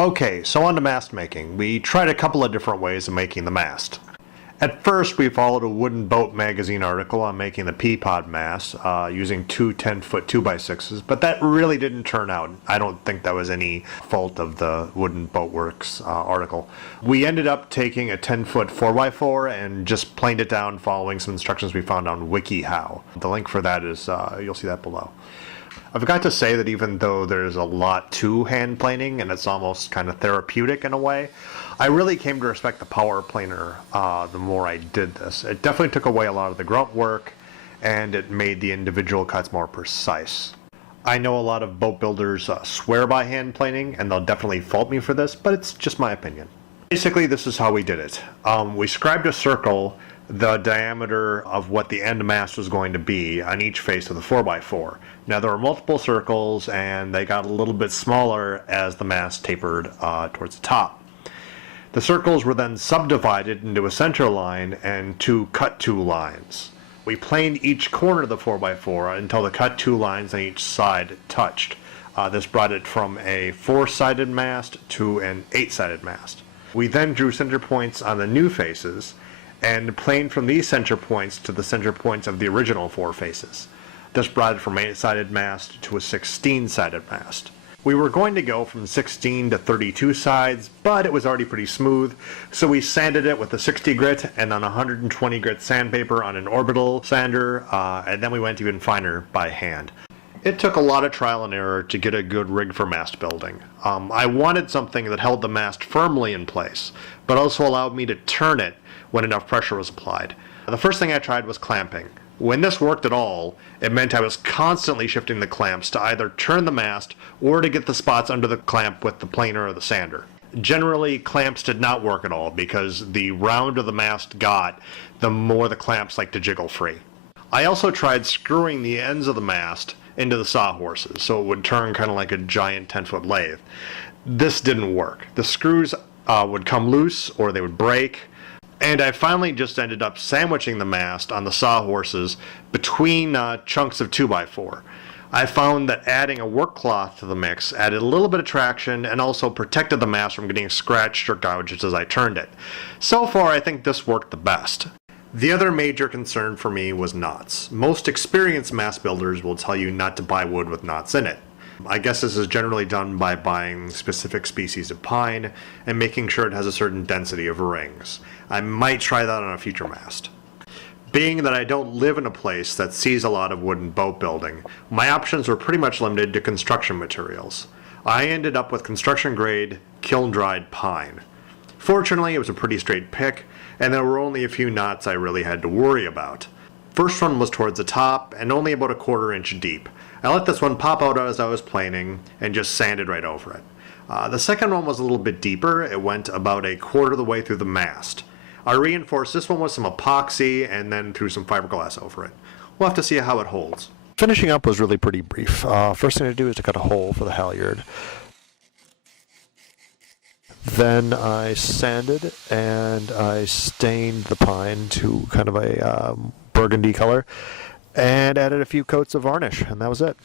Okay, so on to mast making. We tried a couple of different ways of making the mast. At first, we followed a Wooden Boat magazine article on making the Peapod mast using two 10-foot 2x6s, but that really didn't turn out. I don't think that was any fault of the Wooden Boat Works article. We ended up taking a 10-foot 4x4 and just planed it down following some instructions we found on WikiHow. The link for that is, you'll see that below. I forgot to say that even though there's a lot to hand planing and it's almost kind of therapeutic in a way, I really came to respect the power planer the more I did this. It definitely took away a lot of the grunt work and it made the individual cuts more precise. I know a lot of boat builders swear by hand planing and they'll definitely fault me for this, but it's just my opinion. Basically, this is how we did it. We scribed a circle the diameter of what the end mast was going to be on each face of the 4x4. Now there were multiple circles and they got a little bit smaller as the mast tapered towards the top. The circles were then subdivided into a center line and two cut-to lines. We planed each corner of the 4x4 until the cut-to lines on each side touched. This brought it from a 4-sided mast to an 8-sided mast. We then drew center points on the new faces and planed from these center points to the center points of the original 4 faces. This brought it from 8-sided mast to a 16-sided mast. We were going to go from 16 to 32 sides, but it was already pretty smooth, so we sanded it with a 60 grit and on 120 grit sandpaper on an orbital sander, and then we went even finer by hand. It took a lot of trial and error to get a good rig for mast building. I wanted something that held the mast firmly in place, but also allowed me to turn it when enough pressure was applied. The first thing I tried was clamping. When this worked at all, it meant I was constantly shifting the clamps to either turn the mast or to get the spots under the clamp with the planer or the sander. Generally, clamps did not work at all because the rounder the mast got, the more the clamps like to jiggle free. I also tried screwing the ends of the mast into the sawhorses so it would turn kind of like a giant 10-foot lathe. This didn't work. The screws would come loose or they would break. And I finally just ended up sandwiching the mast on the sawhorses between chunks of 2x4. I found that adding a work cloth to the mix added a little bit of traction and also protected the mast from getting scratched or gouged as I turned it. So far, I think this worked the best. The other major concern for me was knots. Most experienced mast builders will tell you not to buy wood with knots in it. I guess this is generally done by buying specific species of pine and making sure it has a certain density of rings. I might try that on a future mast. Being that I don't live in a place that sees a lot of wooden boat building, my options were pretty much limited to construction materials. I ended up with construction grade, kiln-dried pine. Fortunately, it was a pretty straight pick, and there were only a few knots I really had to worry about. First one was towards the top and only about a 1/4 inch deep. I let this one pop out as I was planing and just sanded right over it. The second one was a little bit deeper. It went about a 1/4 of the way through the mast. I reinforced this one with some epoxy and then threw some fiberglass over it. We'll have to see how it holds. Finishing up was really pretty brief. First thing to do is to cut a hole for the halyard. Then I sanded and I stained the pine to kind of a burgundy color and added a few coats of varnish, and that was it.